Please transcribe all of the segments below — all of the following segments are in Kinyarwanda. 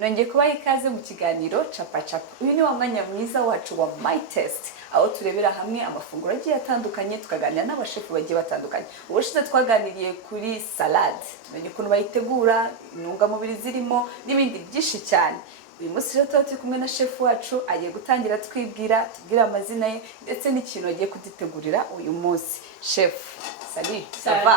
nongeye kubaha ikaze mu kiganiro Chapa Chapa. Uyu ni wa mwanya mwiza wacu wa My Test, aho turebera hamwe amafunguro agiye atandukanye, tukaganira n'abashefu bagiye batandukanye. Ubushize twaganiriye kuri salade, tumenye ukuntu bayitegura, intungamubiri zirimo n'ibindi byinshi cyane. Uyu munsi rero turi kumwe na chef wacu, agiye gutangira tubwira amazina ye ndetse n'ikintu agiye kudutegurira uyu munsi. Chef, salut, ça va?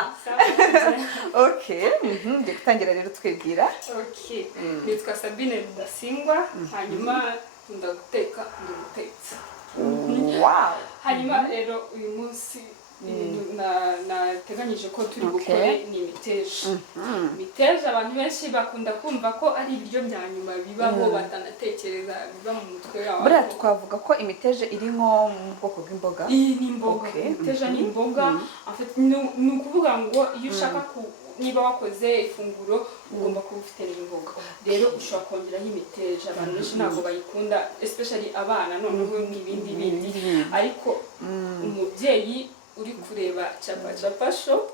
Okay, ngiye gutangira rero twibwira. Okay, nitwa Sabine Rudasingwa, hanyuma ndaguteka ndagutetse. Wow. Hanyuma rero uyu munsi nateganyije ko turi gukore ni imiteja. Imiteja abantu benshi bakunda kumva ko ari ibiryo bya nyuma bibaho batanatekereza biba mu mutwe wabo. Buriya twavuga ko imiteja iri nko mu bwoko bw'imboga. Iyi ni imboga. Imiteja ni imboga. Ni ukuvuga ngo iyo ushaka niba wakoze ifunguro ugomba kuba ufite n'imboga. Rero ushobora kongeraho imiteja. Abantu benshi ntabwo bayikunda, especially abana, noneho n'ibindi bindi. Ariko umubyeyi uri kureba Chapa Chapa show,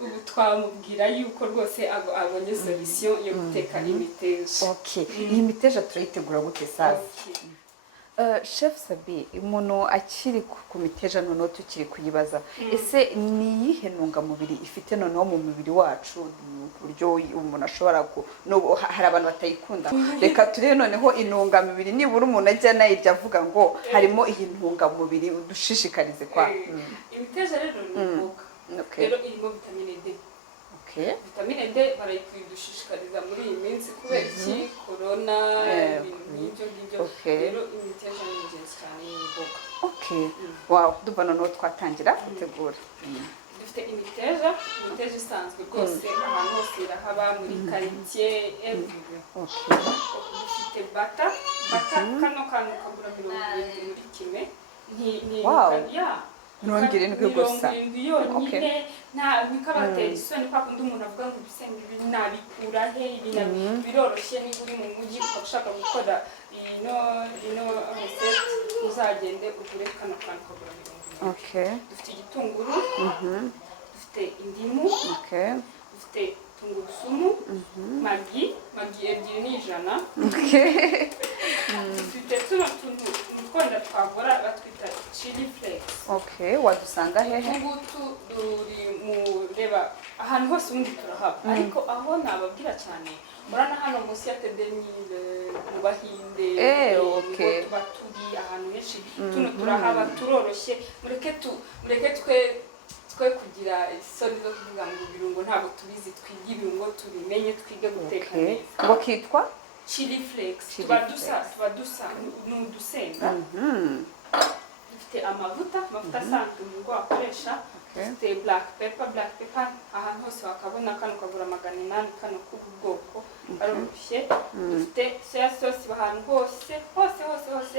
ubu twamubwira yuko rwose abonye solution yo guteka imiteja. Okay, iyi miteja turayitegura gute sasa? Chef Sabi, umuntu akiri ku miteja noneho tukiri kuyibaza, ese ni iyihe ntungamubiri ifite noneho mu mubiri wacu buryo umuntu ashobora hari abantu batayikunda? Reka turebe noneho intungamubiri, nibura umuntu ajya nayirya avuga ngo harimo iyi ntungamubiri, udushishikarize kwa. Imiteja rero ni imboga. Rero irimo vitamine D. Vitamine D barayikudushishikariza muri iyi minsi kubera iki corona n'ibyo ngibyo. Rero imiteja ni ingenzi cyane y'imboga. Okay, wow, duva noneho twatangira gutegura. Dufite imiteja isanzwe rwose ahantu hose irahaba muri quartier everywhere. Dufite bata kano kantu kagura 70 muri kimwe. Nongere ndwe gusa. Okay. Nta bikabatera isoni kwa kundi umuntu avuga ngo ibisenge binabikura he biroroshye niba uri mu mujyi ushaka gukora ino reset uzagende ugure kano kantu kagura 70. Okay. Dufite igitunguru. Dufite indimu. Okay. Dufite tungurusumu. Magi ebyiri ni 100. Okay. Dufite tuno tuntu twonda twagora batwita chili flakes. Okay, wadusanga hehe? Ngutu duri mu reba ahantu hose undi turahaba. Ariko aho nababwira cyane murana hano munsi ya Tedemile mu Bahinde. Okay. Baturi ahantu henshi tuno turahaba, turoroshye. Mureke twe kugira isoni zo kuvuga ngo ibirungo ntabwo tubizi, twiga ibirungo tubimenye, twige guteka neza. Ngo kitwa chili flakes. Tuba dusa n'udusenda. Dufite amavuta asanzwe umuntu akoresha. Dufite black pepper ahantu hose wakabona kano kagura 800, kano k'ubwoko aroroshye. Dufite soya sauce ahantu hose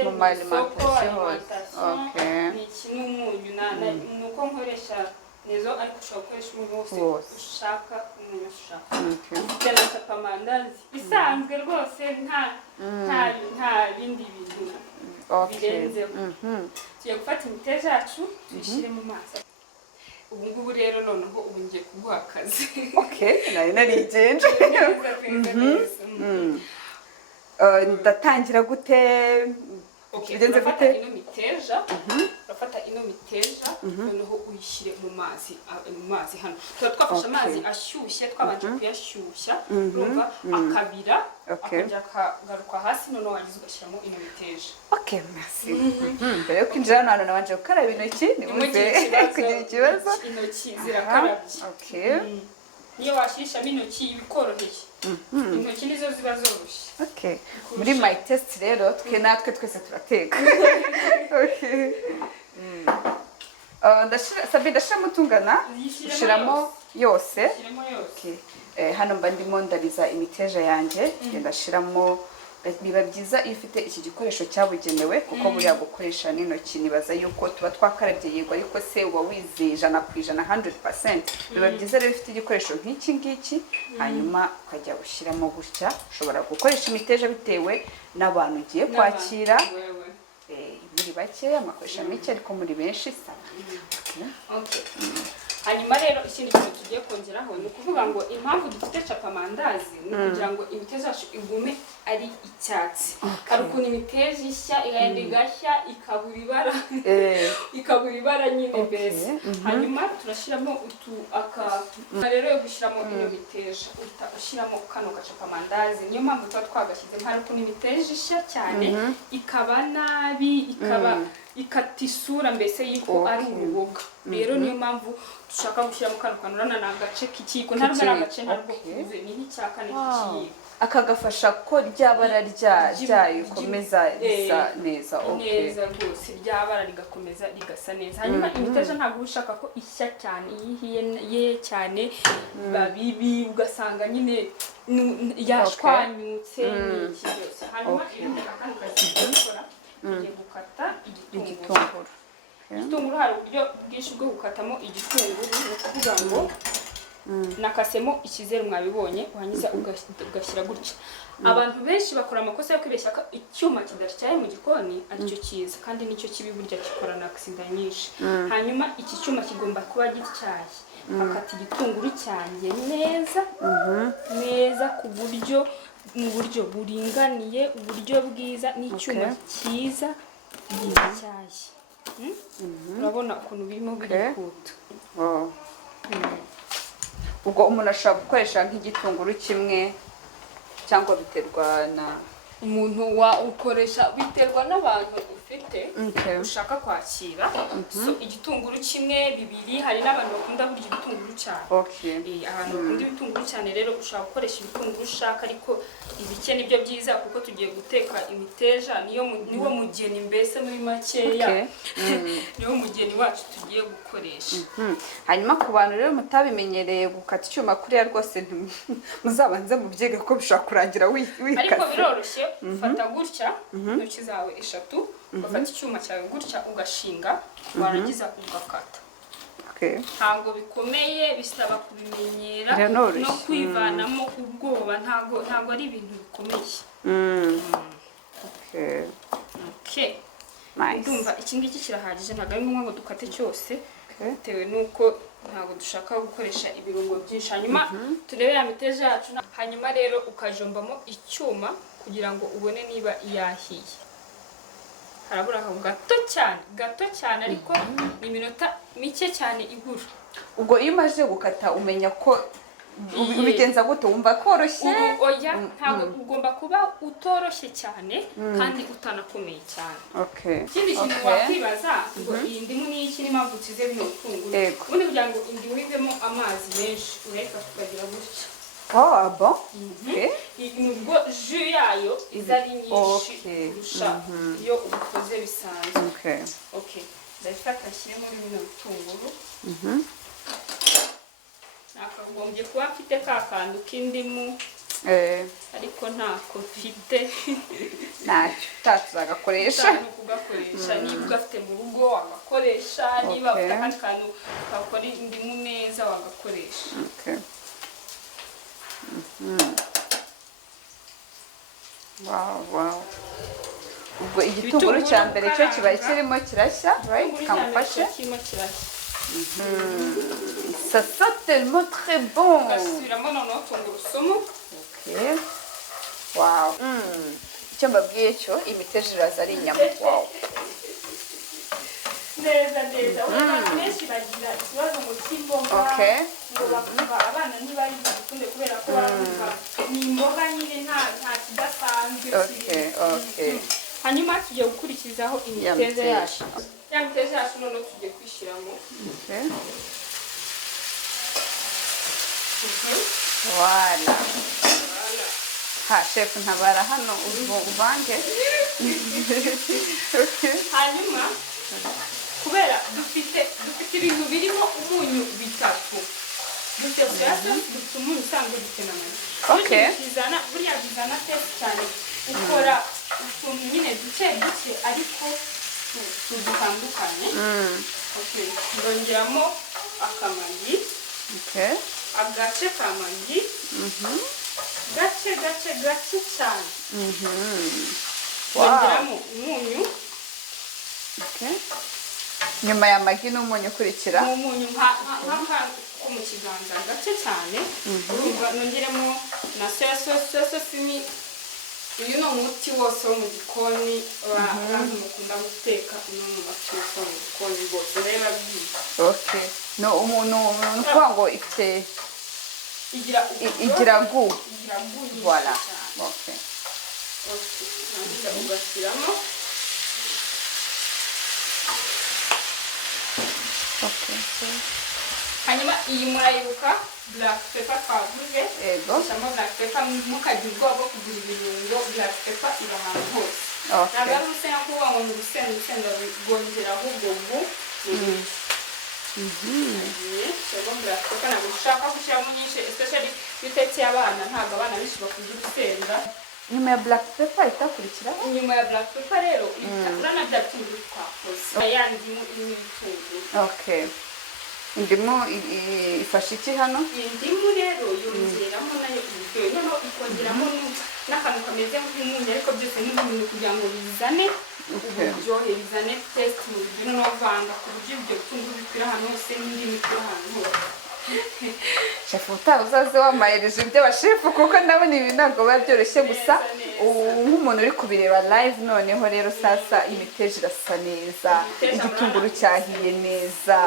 mu alimentation. Ni n'umunyu nuko nkoresha nezo, ariko ushobora gukoresha umunyu wose ushaka, umunyu ushaka. Dufite na chapa mandazi isanzwe rwose nta bindi bintu birenzeho. Tugiye gufata imiteja yacu tuyishyire mu mazi. Ubu ngubu rero noneho ubu ngiye kuguha akazi. Okay, narigenje. Ndatangira gute? Bigenze gute? Urafata ino miteja noneho uyishyire mu mazi hano. Twafashe amazi ashyushye, twabanje kuyashyushya, urumva akabira, akongera akagaruka hasi, noneho wagize ugashyiramo ino miteja. Okay, merci. Mbere yo kwinjira hano nabanje gukaraba intoki, nimuze kugira ikibazo. Intoki zirakarabye. Okay. Niyo washyishyamo intoki bikoroheye. Intoki nizo ziba zoroshye. Okay. Muri My Test rero natwe twese turateka. Okay. Ndashiramo tungana, ushiramo yose. Okay. Hano mba ndimo ndariza imiteja yanjye, ndashiramo. Biba byiza iyo ufite iki gikoresho cyabugenewe kuko buriya gukoresha n'intoki nibaza yuko tuba twakarabye yego, ariko se uba wizeye 100% 100%. Biba byiza rero ufite igikoresho nk'iki ngiki, hanyuma ukajya ushyiramo gutya. Ushobora gukoresha imiteja bitewe n'abantu ugiye kwakira. Muri bake amakoresha mike, ariko muri benshi sana. Okay. Hanyuma rero ikindi kintu tugiye kongeraho ni ukuvuga ngo impamvu dufite chapa mandazi ni kugira ngo imiteja yacu igume ari icyatsi. Hari ukuntu imiteja ishya igahenda igashya ikabura ibara ikabura ibara nyine mbese. Hanyuma turashyiramo rero yo gushyiramo iyo miteja uhita ushyiramo kano gace k'amandazi. Niyo mpamvu tuba twagashyizemo. Hari ukuntu imiteja ishya cyane ikaba nabi ikata isura mbese y'uko ari uruboga. Rero niyo mpamvu dushaka gushyiramo kano kantu. Urabona ni agace k'ikiyiko, ntabwo ari agace ntabwo kuzuye, ni nk'icya kane k'ikiyiko. Akagafasha ko rya bara ryayo ikomeza risa neza. Neza rwose, rya bara rigakomeza rigasa neza. Hanyuma imiteja ntabwo uba ushaka ko ishya cyane, iyihiye cyane biba bibi, ugasanga nyine yashwanyutse n'iki byose. Hanyuma ibindi akandi kazi dukora tugiye gukata igitunguru. Igitunguru hari uburyo bwinshi bwo gukatamo igitunguru. Ni ukuvuga ngo nakasemo ikizeru mwabibonye, wangiza ugashyira gutya. Abantu benshi bakora amakosa yo kwibeshya ko icyuma kidatyaye mu gikoni aricyo cyiza, kandi nicyo kibi burya gikora na accident nyinshi. Hanyuma iki cyuma kigomba kuba gityaye. Bakata igitunguru cyanjye neza neza ku buryo mu buryo buringaniye, uburyo bwiza, n'icyuma cyiza gityaye. Urabona ukuntu birimo birihuta. Ubwo umuntu ashobora gukoresha nk'igitunguru kimwe cyangwa biterwa na umuntu ukoresha, biterwa n'abantu ufite ushaka kwakira. So igitunguru kimwe, bibiri, hari n'abantu bakunda burya ibitunguru cyane. Abantu bakunda ibitunguru cyane rero ushaka gukoresha ibitunguru ushaka, ariko ibike nibyo byiza kuko tugiye guteka imiteja, niwo mugeni mbese muri makeya. Niwo mugeni wacu tugiye gukoresha. Hanyuma ku bantu rero mutabimenyereye gukata icyuma kuriya rwose muzabanze mubyiga ko bishobora kurangira wikase. Ariko biroroshye, ufata gutya intoki zawe eshatu, ugafata icyuma cyawe gutya ugashinga, warangiza ugakata. Ntabwo bikomeye, bisaba kubimenyera no kwivanamo ubwoba. Ntabwo ari ibintu bikomeye. Ndumva iki ngiki kirahagije, ntabwo ari ngombwa ngo dukate cyose bitewe n'uko ntabwo dushaka gukoresha ibirungo byinshi. Hanyuma turebe ya miteja yacu. Hanyuma rero ukajombamo icyuma kugira ngo ubone niba yahiye. Harabura gato cyane ariko ni iminota mike cyane igura. Ubwo iyo umaze gukata umenya ko ubigenza gute? Wumva koroshye? Oya, ntabwo ugomba kuba utoroshye cyane kandi utanakomeye cyane. Ikindi kintu wakwibaza ngo iyi ndimu ni iki, n'impamvu usize bino bitunguru. Ubundi kugira ngo indimu ivemo amazi menshi ureka tukagira gutya. Nubwo jus yayo iza ari nyinshi kurusha iyo ubikoze bisanzwe. Ndabifata nshyiremo bino bitunguru. Nakagombye kuba mfite ka kantu k'indimu ariko ntako mfite. Ntacyo tuzagakoresha. Niba ugafite mu rugo wagakoresha, niba ufite akandi kantu kakora indimu neza wagakoresha. Ubwo igitunguru cya mbere cyo kiba kirimo kirashya, kamufashe. Ça sent tellement très bon. Wow. Icyo mbabwiye cyo imiteja iraza ari inyama. Wow. Neza. Abantu benshi bagira ikibazo mu cy'imboga. Ngo bakumva abana ntibari bukunde kubera ko barumva ni imboga nyine nta kidasanzwe. Hanyuma tugiye gukurikizaho imiteja yacu. Ya miteja yacu noneho tugiye kwishyiramo. Voilà. Chef ntabara hano uvange. Hanyuma kubera dufite ibintu birimo umunyu bitatu. Dufite soya sauce, dufite umunyu usanzwe, dufite n'amagi. Buriya bizana taste cyane. Ukora utuntu nyine duke ariko dutandukanye. Ndongeramo akamagi. Agace k'amagi. Gake cyane. Ndongeramo umunyu. Nyuma y'amagi n'umunyu ukurikira. Umunyu nk'aka ko mu kiganza gake cyane. Nongeramo na soya sauce uyu ni umuti wose wo mu gikoni abantu mukunda guteka uno mu muti wose wo mu gikoni bose rero byiza. Okay. No umuntu ukuvuga ngo ifite igira gu. igira gu. Voilà. Okay. Ugashyiramo. Okay. Hanyuma iyi murayibuka black pepper twavuze. Ego. Ushyiramo black pepper mukagira ubwoba bwo kugira ibirungo. Black pepper iba ahantu hose. Okay. Ntabwo ari urusenda kuvuga ngo ni urusenda rwongera ahubwo gu. Ushyiramo black pepper ntabwo ushaka gushyiramo nyinshi especially iyo utekeye abana ntabwo abana benshi bakunda urusenda. Nyuma ya black pepper itakurikiraho. Inyuma ya black pepper rero urana bya bitunguru twakoze. Yandimu irimo ibitunguru. Okay. Indimu ifasha iki hano? Indimu rero yongeramo nayo uburyohe noneho ikongeramo n'akantu kameze nk'umunyu ariko byose ni ibintu kugira ngo bizane uburyohe bizane taste mu biryo no vanga ku buryo ibyo bitunguru bikwira ahantu hose n'indimu ikwira ahantu hose. Shefu utaha uzaze wamayirije iby'abashefu kuko ndabona ibi ntabwo biba byoroshye gusa nk'umuntu uri kubireba live noneho rero sasa imiteja irasa neza igitunguru cyahiye neza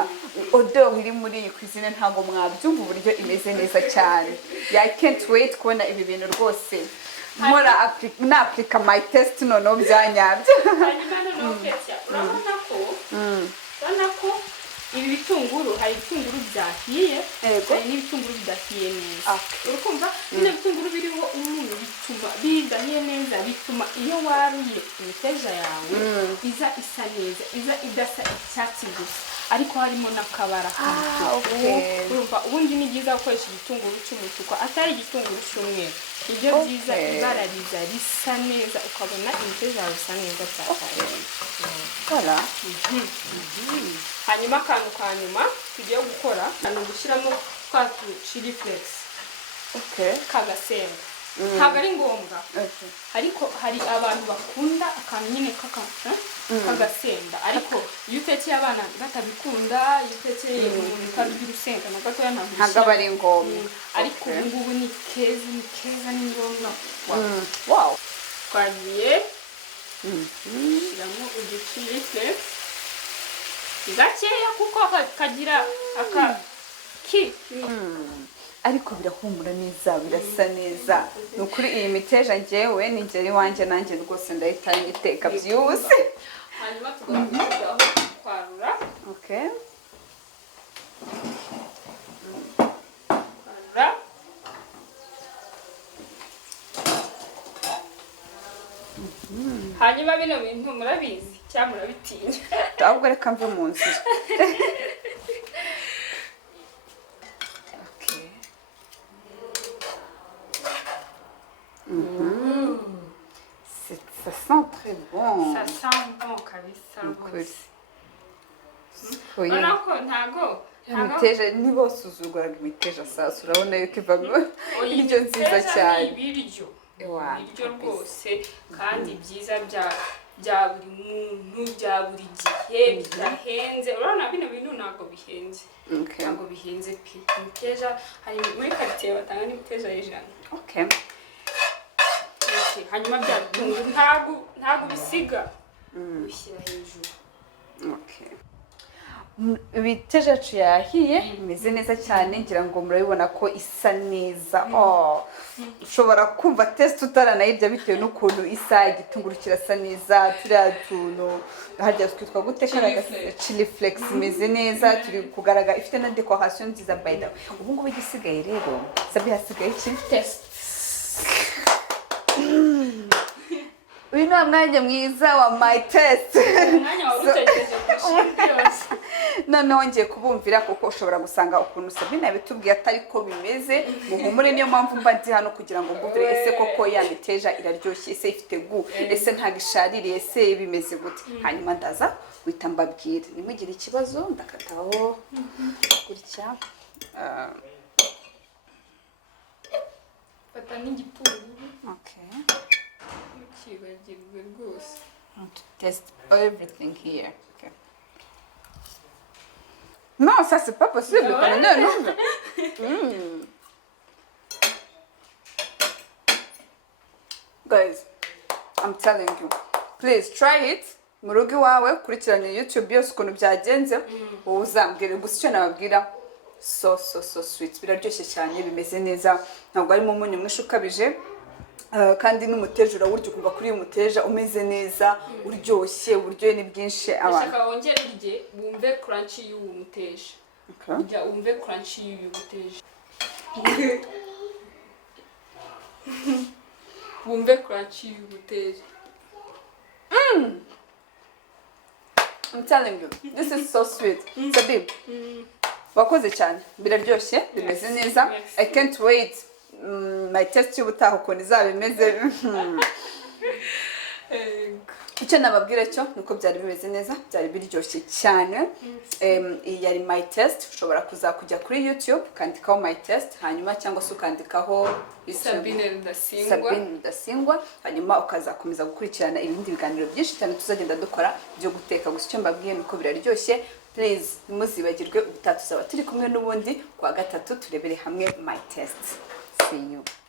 odeur iri muri iyi cuisine ntabwo mwabyumva uburyo imeze neza cyane. I can't wait kubona ibi bintu rwose nkora na-applica my test noneho byanyabyo. Hanyuma noneho Ketia urabona ko ibi bitunguru hari ibitunguru byahiye hari n'ibitunguru bidahiye neza. Urukumva bino bitunguru biriho umunyu bituma bidahiye neza bituma iyo waruye imiteja yawe iza isa neza iza idasa icyatsi gusa ariko harimo n'akabara k'umutuku. Urumva ubundi ni byiza gukoresha igitunguru cy'umutuku atari igitunguru cy'umweru. Ibyo byiza ibara riza risa neza ukabona imiteja yawe isa neza cyane. Voilà. Hanyuma akantu ka nyuma tugiye gukora ni ugushyiramo twa chili flakes. Kagasenda ntabwo ari ngombwa ariko hari abantu bakunda akantu nyine kagasenda ariko iyo utekeye abana batabikunda iyo utekeye umuntu ukarya urusenda na gatoya ntabwo aba ari ngombwa ariko ubu ngubu ni keza ni ngombwa. Wow. Twagiye shyiramo uduchili flakes gakeya kuko kagira ariko birahumura neza birasa neza. Ni ukuri iyi miteja njyewe ningeri wanjye nanjye rwose ndahita nyiteka byihuse. Hanyuma tugakurikiraho kwarura. Okay. Kwarura. Hanyuma bino bintu murabizi cyangwa murabitinya? Ahubwo reka mve mu nzira. Ça sent très bon. Ça sent bon kabisa. Ntabwo imiteja niba usuzuguraga imiteja sasa urabona yuko ivamo ibiryo nziza cyane. Ibiryo rwose kandi byiza bya buri muntu bya buri gihe bidahenze. Urabona bino bintu ntabwo bihenze. Ntabwo bihenze pe. Imiteja hari muri quartier batanga n'imiteja y'ijana. Okay. Hanyuma bya bitunguru ntabwo bisiga bishyira hejuru. Okay. Imiteja yacu yahiye imeze neza cyane ngira ngo murabibona ko isa neza. Ushobora kumva test utaranayirya bitewe n'ukuntu isa igitunguru kirasa neza turiya tuntu harya twitwa gute chili flakes imeze neza turi kugaragara ifite na decoration nziza by the way. Ubu ngubu igisigaye rero sabi hasigaye iki test. Uyu ni umwanya mwiza wa my test. Umwanya warutekereje byose. Noneho ngiye kubumvira kuko ushobora gusanga ukuntu Sabine yabitubwiye atari ko bimeze. Muhumure niyo mpamvu mba ndi hano kugira ngo mbumvire ese koko ya miteja iraryoshye ese ifite gu ese ntago ishaririye ese bimeze gute. Hanyuma ndaza guhita mbabwira nimugire ikibazo ndakataho gutya. Fata n'igitunguru. Okay. Ukibagirwe rwose. To test everything here. Okay. Non, ça c'est pas possible. Non. Guys, I'm telling you, please try it mu rugo iwawe, kurikirana YouTube yose ukuntu byagenze, wowe uzambwire. Gusa icyo nababwira, so sweet, biraryoshye cyane, bimeze neza, ntabwo harimo umunyu mwinshi ukabije. Kandi n'umuteja urawurya ukumva kuri uyu muteja umeze neza, uryoshye, uburyohe ni bwinshi. Ndashaka wongere urye wumve crunchy y'uwo muteja. Urya wumve crunchy y'uyu muteja. Wumve crunchy y'uyu muteja. I'm telling you, this is so sweet. Sabib, wakoze cyane, biraryoshye, bimeze neza. I can't wait my test y'ubutaha ukuntu izaba imeze. Icyo nababwira cyo nuko byari bimeze neza, byari biryoshye cyane. Iyi yari my test. Ushobora kujya kuri YouTube ukandikaho my test, hanyuma cyangwa se ukandikaho Sabine Rudasingwa, hanyuma ukazakomeza gukurikirana ibindi biganiro byinshi cyane tuzagenda dukora byo guteka. Gusa icyo mbabwiye nuko biraryoshye. Please ntimuzibagirwe, ubutaha tuzaba turi kumwe n'ubundi kwa gatatu turebere hamwe my test. See you.